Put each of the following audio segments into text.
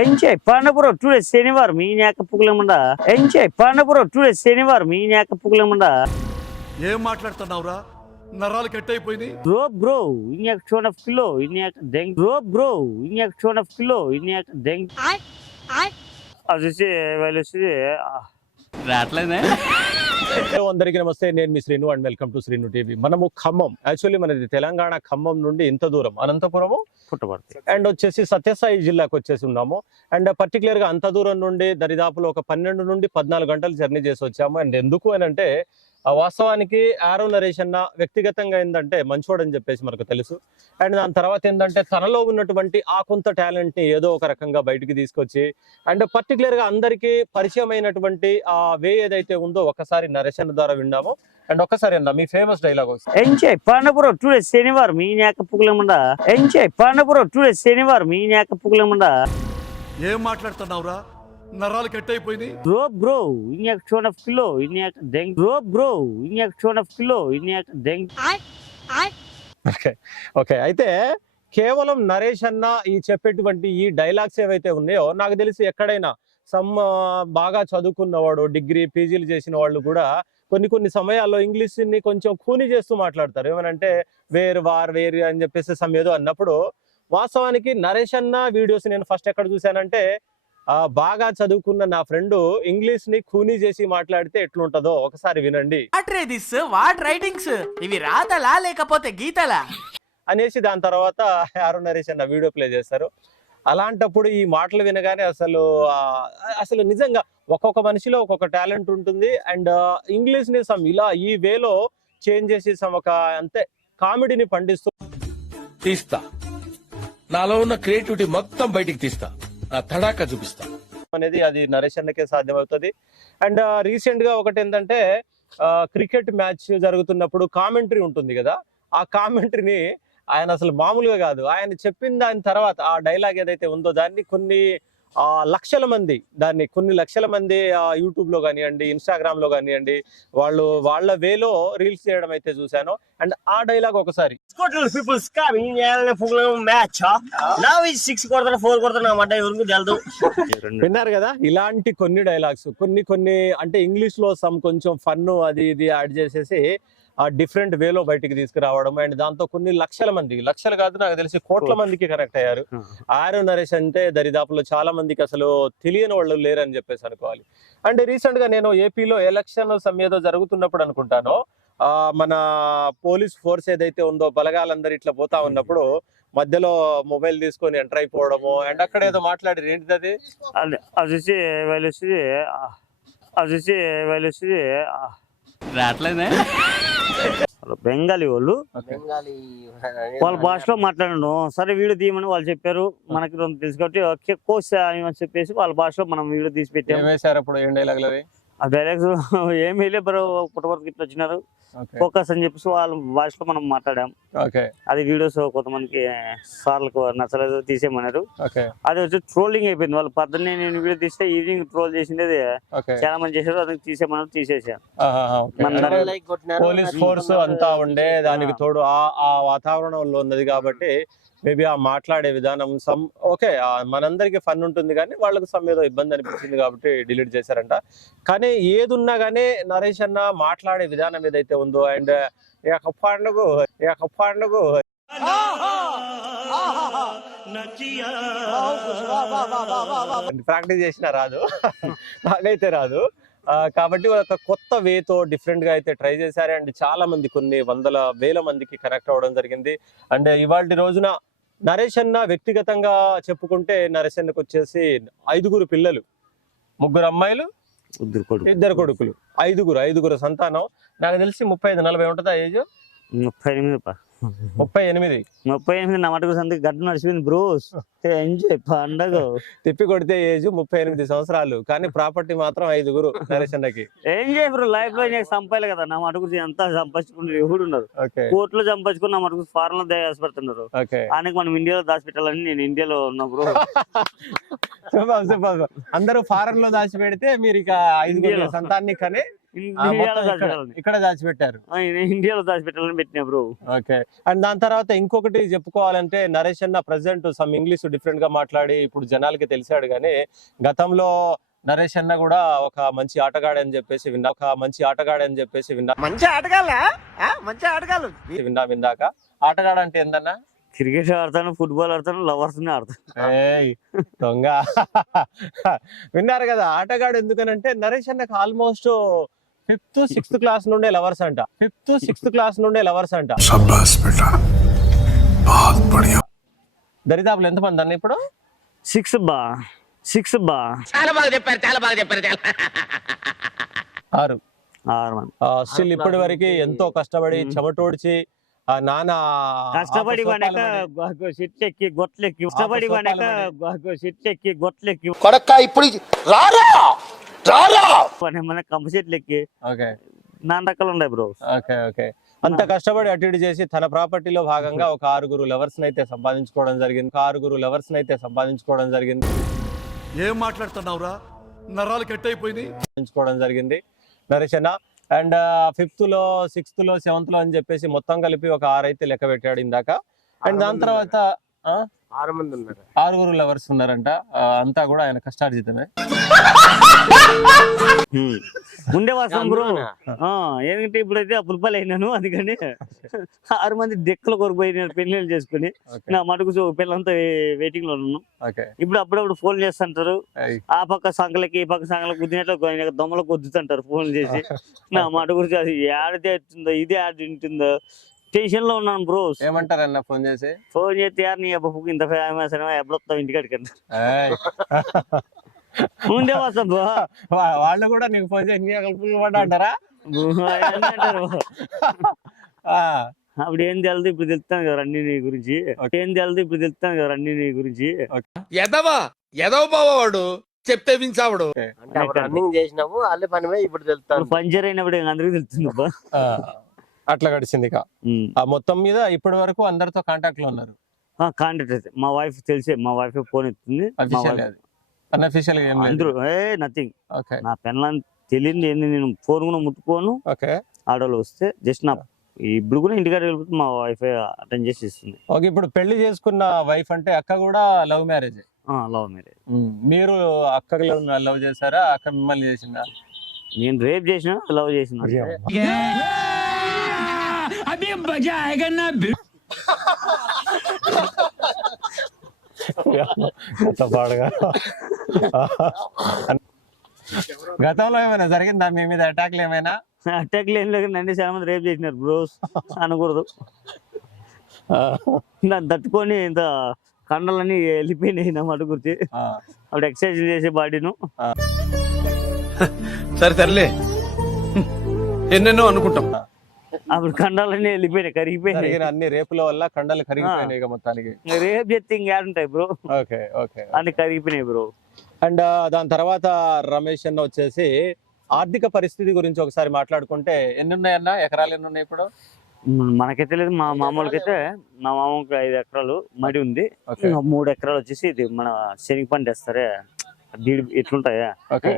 Enjoy Pandapuram today శనివారం ఈ నేక పుకులముండా enjoy Pandapuram today శనివారం ఈ నేక పుకులముండా ఏం మాట్లాడుతున్నావురా? నరాలు కట్ అయిపోయినాయి బ్రో బ్రో ఇన్యాక చోన్ ఆఫ్ కిలో ఇన్యాక దెంగ్. బ్రో బ్రో ఇన్యాక చోన్ ఆఫ్ కిలో ఇన్యాక దెంగ్. అది వచ్చి వాళ్ళు వచ్చి రావట్లేదే? హలో అందరికీ నమస్తే. నేను మీ Srinu and welcome to Srinu TV. మనము ఖమ్మం. యాక్చువల్లీ మనది తెలంగాణ ఖమ్మం నుండి ఇంత దూరం అనంతపురము. పుట్టబడతాయి అండ్ వచ్చేసి సత్యసాయి జిల్లాకు వచ్చేసి ఉన్నాము. అండ్ పర్టికులర్గా అంత దూరం నుండి దరిదాపులో ఒక పన్నెండు నుండి పద్నాలుగు గంటలు జర్నీ చేసి వచ్చాము. అండ్ ఎందుకు అని అంటే వాస్తవానికి ఆరో నరేష్ అన్న వ్యక్తిగతంగా ఏంటంటే మంచోడని చెప్పేసి మనకు తెలుసు. అండ్ దాని తర్వాత ఏంటంటే తనలో ఉన్నటువంటి ఆ కొంత టాలెంట్ని ఏదో ఒక రకంగా బయటికి తీసుకొచ్చి అండ్ పర్టికులర్గా అందరికీ పరిచయం అయినటువంటి ఆ వే ఏదైతే ఉందో ఒకసారి నరేష్ అన్న ద్వారా విన్నాము. అండ్ ఒక్కసారి అన్న మీ ఫేమస్ డైలాగ్ ఒకసారి. ఎంజాయ్ పాండపురం టుడే శనివారం ఈ నేక పుకులముండా ఎంజాయ్ పాండపురం టుడే శనివారం ఈ నేక పుకులముండా ఏం మాట్లాడుతున్నావురా? నరాలు కట్ అయిపోయినాయి బ్రో బ్రో ఇన్యాక చోన్ ఆఫ్ కిలో ఇన్యాక దెంగ్. బ్రో బ్రో ఇన్యాక చోన్ ఆఫ్ కిలో ఇన్యాక దెంగ్. ఓకే ఓకే అయితే కేవలం నరేష్ అన్న ఈ చెప్పేటువంటి ఈ డైలాగ్స్ ఏవైతే ఉన్నాయో నాకు తెలిసి ఎక్కడైనా సమ్ బాగా చదువుకున్నవాడు డిగ్రీ పీజీలు చేసిన వాళ్ళు కూడా కొన్ని కొన్ని సమయాల్లో ఇంగ్లీష్ని కొంచెం కూని చేస్తూ మాట్లాడతారు. ఏమనంటే వేరు వార్ వేరు అని చెప్పేసి సమ్ ఏదో అన్నప్పుడు వాస్తవానికి నరేష్ అన్న వీడియోస్ నేను ఫస్ట్ ఎక్కడ చూశానంటే బాగా చదువుకున్న నా ఫ్రెండ్ ఇంగ్లీష్ని కూనీ చేసి మాట్లాడితే ఎట్లుంటదో ఒకసారి వినండి. వాట్ దిస్ వాట్ రైటింగ్స్ ఇవి రాతలా లేకపోతే గీతలా? అనేసి దాని తర్వాత ఆరు నరేష్ అన్న వీడియో ప్లే చేస్తారు. అలాంటప్పుడు ఈ మాటలు వినగానే అసలు అసలు నిజంగా ఒక్కొక్క మనిషిలో ఒక్కొక్క టాలెంట్ ఉంటుంది. అండ్ ఇంగ్లీష్ని సమ్ ఇలా ఈ వేలో చేంజ్ చేసి సమ్ ఒక అంతే కామెడీని పండిస్తూ తీస్తా. నాలో ఉన్న క్రియేటివిటీ మొత్తం బయటికి తీస్తా. తడాక చూపిస్తాం. అనేది అది నరేష్ అన్నకే సాధ్యమవుతుంది. అండ్ రీసెంట్గా ఒకటి ఏంటంటే క్రికెట్ మ్యాచ్ జరుగుతున్నప్పుడు కామెంటరీ ఉంటుంది కదా ఆ కామెంటరీని ఆయన అసలు మామూలుగా కాదు. ఆయన చెప్పిన దాని తర్వాత ఆ డైలాగ్ ఏదైతే ఉందో దాన్ని కొన్ని లక్షల మంది దాన్ని కొన్ని లక్షల మంది యూట్యూబ్లో కానివ్వండి ఇన్స్టాగ్రామ్లో కానివ్వండి వాళ్ళు వాళ్ళ వేలో రీల్స్ చేయడం అయితే చూశాను. అండ్ ఆ డైలాగ్ ఒకసారి. ఎవరికి తెలదు. విన్నారు కదా ఇలాంటి కొన్ని డైలాగ్స్ కొన్ని కొన్ని అంటే ఇంగ్లీష్లో సమ్ కొంచెం ఫన్ అది ఇది యాడ్ చేసేసి డిఫరెంట్ వేలో బయటికి తీసుకురావడం అండ్ దాంతో కొన్ని లక్షల మంది లక్షలు కాదు నాకు తెలిసి కోట్ల మందికి కనెక్ట్ అయ్యారు. ఆరో నరేష్ అంటే దరిదాపులో చాలా మందికి అసలు తెలియని వాళ్ళు లేరని చెప్పేసి అనుకోవాలి. అండ్ రీసెంట్గా నేను ఏపీలో ఎలక్షన్ సమయంలో జరుగుతున్నప్పుడు అనుకుంటాను. ఆ మన పోలీస్ ఫోర్స్ ఏదైతే ఉందో బలగాలందరూ ఇట్లా పోతా ఉన్నప్పుడు మధ్యలో మొబైల్ తీసుకొని ఎంటర్ అయిపోవడము. అండ్ అక్కడ ఏదో మాట్లాడి ఏంటిది అది? అది అది వచ్చి వాళ్ళు వచ్చి అది వచ్చి వాళ్ళు వచ్చి రావట్లేదే? బెంగాలీ వాళ్ళు. బెంగాలీ వాళ్ళ భాషలో మాట్లాడను. సరే వీడియో తీయమని వాళ్ళు చెప్పారు. మనకి రెండు తెలుసు కాబట్టి ఓకే కోస్ అని చెప్పేసి వాళ్ళ భాషలో మనం వీడియో తీసి పెట్టాము. ఏం వేశారు అప్పుడు? ఏం డైలాగులు ఆ డైలాగ్స్ ఏం వేయలే బ్రో పుట్టపర్తికి ఇట్లా వచ్చినారు. ఓకే ఫోకస్ అని చెప్పేసి వాళ్ళ భాషలో మనం మాట్లాడాం. ఓకే అది వీడియోస్ కొంతమందికి సార్లకు నచ్చలేదు తీసేయమన్నారు. ఓకే అది వచ్చి ట్రోలింగ్ అయిపోయింది. వాళ్ళు పొద్దున్నే నేను వీడియో తీస్తే ఈవినింగ్ ట్రోల్ చేసింది చాలా మంది చేశారు అది తీసేయమన్నారు తీసేసాను పోలీస్ ఫోర్స్ అంతా ఉండే దానికి తోడు ఆ ఆ వాతావరణంలో ఉన్నది కాబట్టి మేబీ ఆ మాట్లాడే విధానం సమ్ ఓకే మనందరికి ఫన్ ఉంటుంది కానీ వాళ్ళకి సమ్ ఏదో ఇబ్బంది అనిపించింది కాబట్టి డిలీట్ చేశారంట. కానీ ఏదున్నా కానీ నరేష్ అన్న మాట్లాడే విధానం ఏదైతే ఉందో అండ్ ఇక పండుగ ఇక పండుగ. ప్రాక్టీస్ చేసినా రాదు. నాకైతే రాదు. కాబట్టి ఒక కొత్త వేతో డిఫరెంట్గా అయితే ట్రై చేశారు. అండ్ చాలా మంది కొన్ని వందల వేల మందికి కనెక్ట్ అవ్వడం జరిగింది. అండ్ ఇవాళ రోజున నరేష్ అన్న వ్యక్తిగతంగా చెప్పుకుంటే నరేష్ అన్నకు వచ్చేసి ఐదుగురు పిల్లలు. ముగ్గురు అమ్మాయిలు ఇద్దరు కొడుకు ఇద్దరు కొడుకులు. ఐదుగురు ఐదుగురు సంతానం. నాకు తెలిసి ముప్పై ఐదు నలభై ఉంటుందా ఏజ్ ముప్పై ఎనిమిది. ముప్పై ఎనిమిది. ముప్పై ఎనిమిది నా మటుకు సంది గడ్డ నడిచిపోయింది బ్రోస్. ఎంజాయ్ పండగ. తిప్పి కొడితే ఏజ్ ముప్పై ఎనిమిది సంవత్సరాలు కానీ ప్రాపర్టీ మాత్రం ఐదుగురు నరేష్ అన్నకి ఎంజాయ్ బ్రో లైఫ్లో నేను సంపాలి కదా నా మటుకు ఎంత సంపాదించుకున్నారు ఎవడు ఉన్నారు కోర్టులో సంపాదించుకుని నా మటుకు ఫారెన్లో దాచిపెడుతున్నారు ఓకే. ఆయనకి మనం ఇండియాలో దాచిపెట్టాలని నేను ఇండియాలో ఉన్నా బ్రో. అందరూ ఫారెన్లో దాచి పెడితే మీరు ఇక ఐదుగురు. సంతాన్ని కనే ఇక్కడ- దాచిపెట్టారు. ఇండియాలో దాచిపెట్టాలని పెట్టినా బ్రో. ఓకే. అండ్ దాని తర్వాత ఇంకొకటి చెప్పుకోవాలంటే నరేష్ అన్న ప్రజెంట్ సమ్ ఇంగ్లీష్ డిఫరెంట్గా మాట్లాడి ఇప్పుడు జనాలకి తెలిసాడు కానీ గతంలో నరేష్ అన్న కూడా ఒక మంచి ఆటగాడని చెప్పేసి విన్నా ఒక మంచి ఆటగాడని చెప్పేసి విన్నా. మంచి ఆటగాళ్ళ? మంచి ఆటగాళ్ళు. విన్నా విన్నాక. ఆటగాడు అంటే ఏందన్నా? క్రికెట్ ఆడతాను ఫుట్బాల్ ఆడతాను లవర్స్ ఆడతాను. ఏయ్ దొంగ. విన్నారు కదా ఆటగాడు ఎందుకనంటే నరేష్ అన్నకు ఆల్మోస్ట్ ఫిఫ్త్ సిక్స్త్ క్లాస్ నుండే లవర్స్ అంట. ఫిఫ్త్ సిక్స్త్ క్లాస్ నుండే లవర్స్ అంట. దరిదాపులు ఎంత మంది అన్న ఇప్పుడు? సిక్స్ బా. సిక్స్ బా. చాలా బాగా చెప్పారు చాలా బాగా చెప్పారు ఆరు. ఆరు స్టిల్ ఇప్పటి వరకు ఎంతో కష్టపడి చెమటోడ్చి ఆ నాన్న కష్టపడి కొడక్క ఇప్పుడు రారా? మన కంప చెట్లెక్కి ఓకే. నాన్న రకాలు ఉన్నాయి బ్రో. Okay okay. అంత కష్టపడి అటు ఇటు చేసి తన ప్రాపర్టీలో భాగంగా ఒక ఆరుగురు లవర్స్ అయితే సంపాదించుకోవడం జరిగింది. ఒక ఆరుగురు లవర్స్ అయితే సంపాదించుకోవడం జరిగింది. ఏం మాట్లాడుతున్నావురా? నరాలు కట్ అయిపోయినాయి సంపాదించుకోవడం జరిగింది. నరేష్ అన్న అండ్ ఫిఫ్త్లో సిక్స్త్లో సెవెంత్లో అని చెప్పేసి మొత్తం కలిపి ఒక ఆరు అయితే లెక్క పెట్టాడు ఇందాక. అండ్ దాని తర్వాత ఆ, ఆరు మంది ఉన్నారు. ఆరుగురు లవర్స్ ఉన్నారంట. అంతా కూడా ఆయన కష్టార్జితమే. ఉండే వాసం బ్రో. ఆ, ఎందుకంటే ఇప్పుడైతే ఆ పుల్పలు అయినాను అందుకని ఆరు మంది డెక్కల కొరకు పోయి నేను పెళ్ళిళ్ళు చేసుకుని నా మటుకు పిల్లలంతా వెయిటింగ్లో ఉన్నాను. ఓకే. ఇప్పుడు అప్పుడప్పుడు ఫోన్ చేస్తుంటారు. ఆ పక్క సంకలకి ఈ పక్క సంకలకి గుద్దినట్లు దొమ్మలకు గుద్దుతుంటారు ఫోన్ చేసి. నా మాట గురించి అది ఆడితే అవుతుందో ఇది ఆడి తింటుందో టెన్షన్లో ఉన్నాను బ్రో ఏమంటారన్న ఫోన్ చేసి? ఫోన్ చేస్తే యారు నీ అబ్బకు ఇంత ఫేమస్ ఎప్పుడొస్తావు ఇంటికాడికి అంట ఏయ్. ఉండే వాసం బ్రో వాళ్ళు కూడా నీకు ఫోన్ చేసి అంటారా? అప్పుడు ఏం తెలుదు ఇప్పుడు తెలుస్తాను కదా అన్ని నీ గురించి. ఏం తెలుదు ఇప్పుడు తెలుస్తాను కదా అన్ని నీ గురించి. ఎదవా? ఎదవ బావాడు చెప్తే వించావుడు. రన్నింగ్ చేసినాము వాళ్ళే పని మీద ఇప్పుడు తెలుస్తాను. పంచర్ అయినప్పుడు అందరికీ తెలుస్తుంది అబ్బా ఆ, అట్లా గడిచింది ఇక. ఆ మొత్తం మీద ఇప్పటి వరకు అందరితో కాంటాక్ట్లో ఉన్నారు. ఆ, కాంటాక్ట్ అయితే. మా వైఫ్ తెలిసే మా వైఫ్ ఫోన్ ఎత్తుంది. అన్అఫీషియల్ అందరూ ఏ నథింగ్ ఓకే నా పెన్లాన్ తెలియదు ఏంది నేను ఫోన్ కూడా ముట్టుకోను. ఓకే ఆడోళ్ళు వస్తే జస్ట్ నా ఇప్పుడు కూడా ఇంటికాడ వెళ్ళిపోతే మా వైఫ్ అటెండ్ చేసి ఇస్తుంది. ఓకే ఇప్పుడు పెళ్ళి చేసుకున్న వైఫ్ అంటే అక్క కూడా లవ్ మ్యారేజ్ లవ్ మ్యారేజ్ మీరు అక్కకి లవ్ చేశారా? అక్క మిమ్మల్ని చేసిందా? నేను రేప్ చేసిన లవ్ చేసిన. ఎంత పాడుగా గతంలో ఏమైనా జరిగిందా? మీ మీద అటాక్లు ఏమైనా? అటాక్ లేని లేక నన్ను చాలా మంది రేప్ చేసినారు బ్రోస్ అనకూడదు. దాన్ని తట్టుకొని ఇంత కండలన్నీ వెళ్ళిపోయినాయి నా మటు గురించి. ఆ, అప్పుడు ఎక్సర్సైజ్ చేసే బాడీను. సరే సర్లే. ఎన్నెన్నో అనుకుంటాం. అప్పుడు కండాలన్నీ వెళ్ళిపోయినాయి కరిగిపోయినాయి. అన్ని రేపుల వల్ల కండలు కరిగిపోయినాయి మొత్తానికి. రేప్ చేస్తే ఇంకేడుంటాయి బ్రో. ఓకే ఓకే అన్ని కరిగిపోయినాయి బ్రో. అండ్ దాని తర్వాత రమేష్ అన్న వచ్చేసి ఆర్థిక పరిస్థితి గురించి ఒకసారి మాట్లాడుకుంటే ఎన్ని ఉన్నాయన్న ఎకరాలు ఎన్ని ఉన్నాయి ఇప్పుడు మనకైతే లేదు మా మామూలుకైతే మా మామూలుకి ఐదు ఎకరాలు మడి ఉంది. మూడు ఎకరాలు వచ్చేసి ఇది మన శనగ పంట వేస్తారే ఎట్లుంటాయా?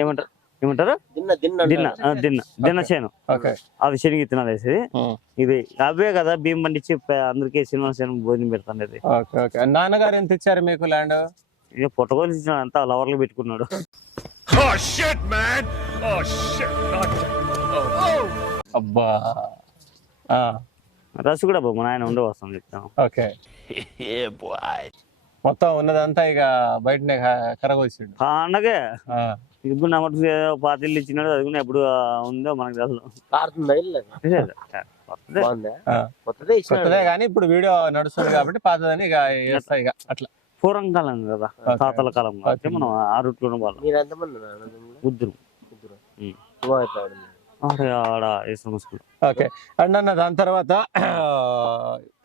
ఏమంటారు? ఏమంటారు? దిన్న చేను. ఓకే. అవి శనగ విత్తనాలు వేసేది ఇది అవే కదా బియ్యం పండించి అందరికీ సినిమా సినిమా భోజనం పెడుతుండేది. Okay okay. నాన్నగారు ఎంత ఇచ్చారు మీకు ల్యాండ్? పుట్టగోలు ఇచ్చిన అంతా లవర్లు పెట్టుకున్నాడు. అబ్బా. ఆ, రసు కూడా బాబు నాయన ఉండే వస్తాం చెప్తాను ఓకే. మొత్తం ఉన్నదంతా ఇక బయటనే క- కరగొచ్చిండు పండగే ఆ, ఇప్పుడు నా మటుకు ఏదో పాత ఇల్లు ఇచ్చినాడు అది కూడా ఎప్పుడు ఉందో మనకు తెలుసు ఇల్లు. కొత్తదే. కొత్తదే కానీ ఇప్పుడు వీడియో నడుస్తుంది కాబట్టి పాతదని ఇక ఇక అట్లా. పూర్వం కాలం కదా. తాతల కాలం కాబట్టి. మనం ఆ వాళ్ళం? ఉద్దురు ఓకే. అండ్ అన్న దాని తర్వాత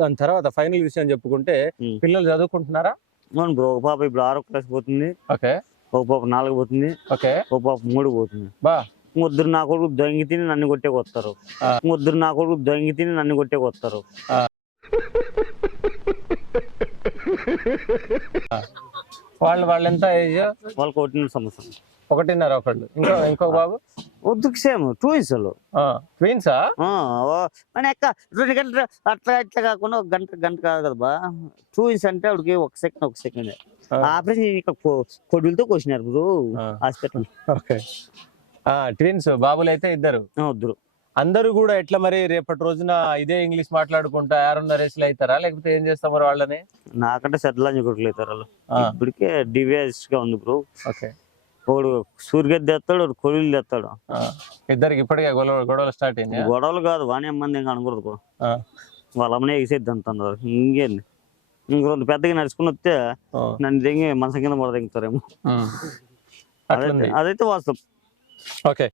దాని తర్వాత ఫైనల్ విషయం చెప్పుకుంటే. పిల్లలు చదువుకుంటున్నారా? బ్రో ఒక పాప ఇప్పుడు ఆరో క్లాస్ పోతుంది. ఓకే. ఒక పాప నాలుగు పోతుంది. ఓకే. ఒక పాప మూడు పోతుంది. బా. ముద్దురు నా కొడుకు దొంగి తిని నన్ను కొట్టే వస్తారు ఆ. ముద్దురు నా కొడుకు దొంగి తిని నన్ను కొట్టే వస్తారు వాళ్ళు వాళ్ళు ఎంత ఏజ్ వాళ్ళకి ఒకటిన్నర సంవత్సరం. ఒకటిన్నర ఒకళ్ళు. ఇంకో ఇంకో బాబు? వద్దుకు సేమ్ ట్విన్స్ మన ఎక్క రెండు గంటలు అట్లా ఇట్లా కాకుండా ఒక గంట గంట కాదు కదా బా. ట్విన్స్ అంటే ఆవిడకి ఒక సెకండ్ ఒక సెకండ్. ఆపరేషన్ ఇక కొ- కొడులతో కోసినారు బ్రో. హాస్పిటల్. ఓకే. ట్విన్స్ బాబులు అయితే ఇద్దరు? వద్దు అందరూ కూడా ఎట్లా మరి రేపటి రోజున ఇదే ఇంగ్లీష్ మాట్లాడుకుంటా యారున్న రేసులు అవుతారా లేకపోతే ఏం చేస్తాం మరి వాళ్ళని? నాకంటే సెటిల్ కొడుకులు అవుతారు వాళ్ళు. ఇప్పటికే డివిఎస్గా ఉంది బ్రో. ఓకే. ఒకడు సూర్యగద్ద తెస్తాడు ఒకడు తెస్తాడు. ఇద్దరికి ఇప్పటికే గొడవ గొడవలు స్టార్ట్ అయింది గొడవలు కాదు వాణి అమ్మంది ఇంకా అనకూడదు వాళ్ళ అమ్మనే ఎగిసేద్ది అంటున్నారు ఇంకేంది? ఇంకొంత పెద్దగా నడుచుకుని వస్తే నన్ను దింగి మనసు కింద పడ దింగుతారేమో అదైతే వాస్తవం. ఓకే.